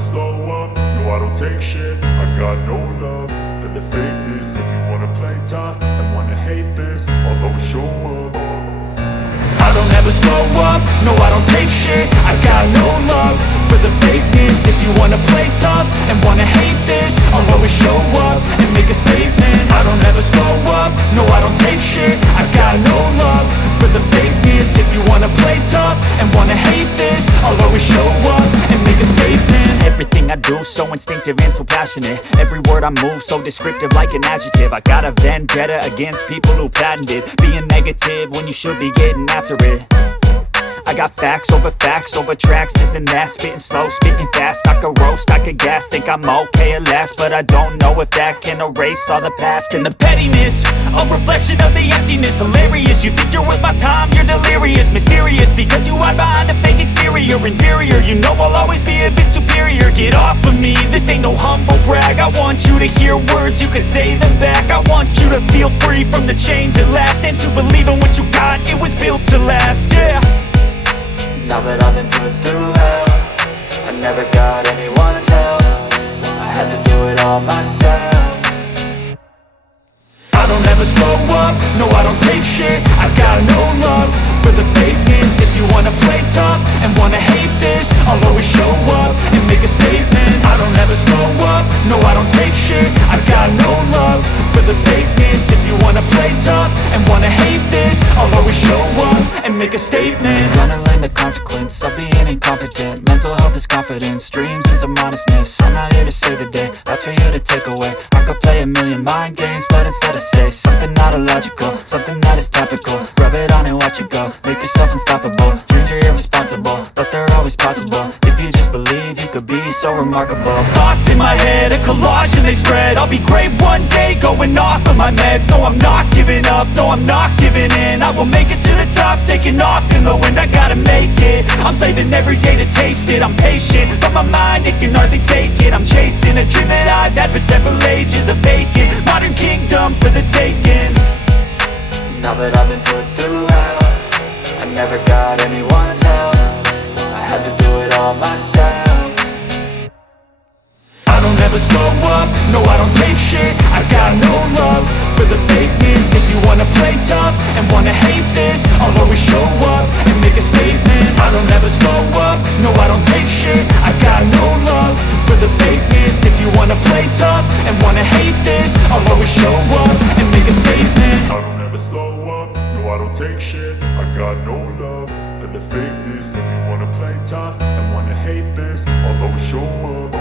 slow up, no I don't take shit. I got no love for the fakeness. If you wanna play tough and wanna hate this, I'll always show up. I don't ever slow up, no I don't take shit. I got no love for the fakeness. If you wanna play tough and wanna hate this, I'll always show up and make a statement. I don't ever slow up, no I don't take shit. I got no love for the fakeness. If you wanna play tough and wanna hate this, I'll always show up and make a statement. Everything I do so instinctive and so passionate. Every word I move so descriptive like an adjective. I got a vendetta against people who patented being negative when you should be getting after it. I got facts over tracks, this and that. Spitting slow, spitting fast. I could roast, I could gas. Think I'm okay at last, but I don't know if that can erase all the past. And the pettiness, a reflection of the emptiness. Hilarious, you think you're worth my time, you're delirious. Mysterious, because you hide behind a fake exterior. Inferior, you know I'll always be a bit superior. Get off of me, this ain't no humble brag. I want you to hear words, you can say them back. I want you to feel free from the chains at last, and to believe in what you got, it was built to last, yeah. Now that I've been put through hell, I never got anyone's help. I had to do it all myself. I don't ever slow up, no I don't take shit. I got no love for the fakeness. If you wanna play tough and wanna hate this, I'll always show up and make a statement. I don't ever slow up, no I don't take shit. I got no love for the fakeness. If you wanna play tough and wanna hate this, I'll always show up and make a statement. Gonna learn the consequence of being incompetent. Mental health is confidence, dreams and some honestness. I'm not here to save the day, that's for you to take away. I could play a million mind games, but instead I say something not illogical, something that is topical. Rub it on and watch it go, make yourself unstoppable. Dreams are irresponsible, but they're always possible. If you just believe, you could be so remarkable. Thoughts in my head, a collage and they spread. I'll be great one day, going off of my meds. No I'm not giving up, no I'm not giving in. I will make it to the top, taking off in the wind. I gotta make it, I'm saving every day to taste it. I'm patient, but my mind, it can hardly take it. I'm chasing a dream that I've had for several ages. A vacant, modern kingdom for the taking. Now that I've been put through hell, I never got anyone's help. I had to do it all myself. I don't ever slow up, no I don't take shit. I got no love for the fakeness. If you wanna play tough and wanna hate this, I'll always show up and make a statement. I don't ever slow up, no I don't take shit. I got no love for the fakeness. If you wanna play tough and wanna hate this, I'll always show up and make a statement. I don't ever slow up, no I don't take shit. I got no love for the fakeness. If you wanna play tough and wanna hate this, I'll always show up.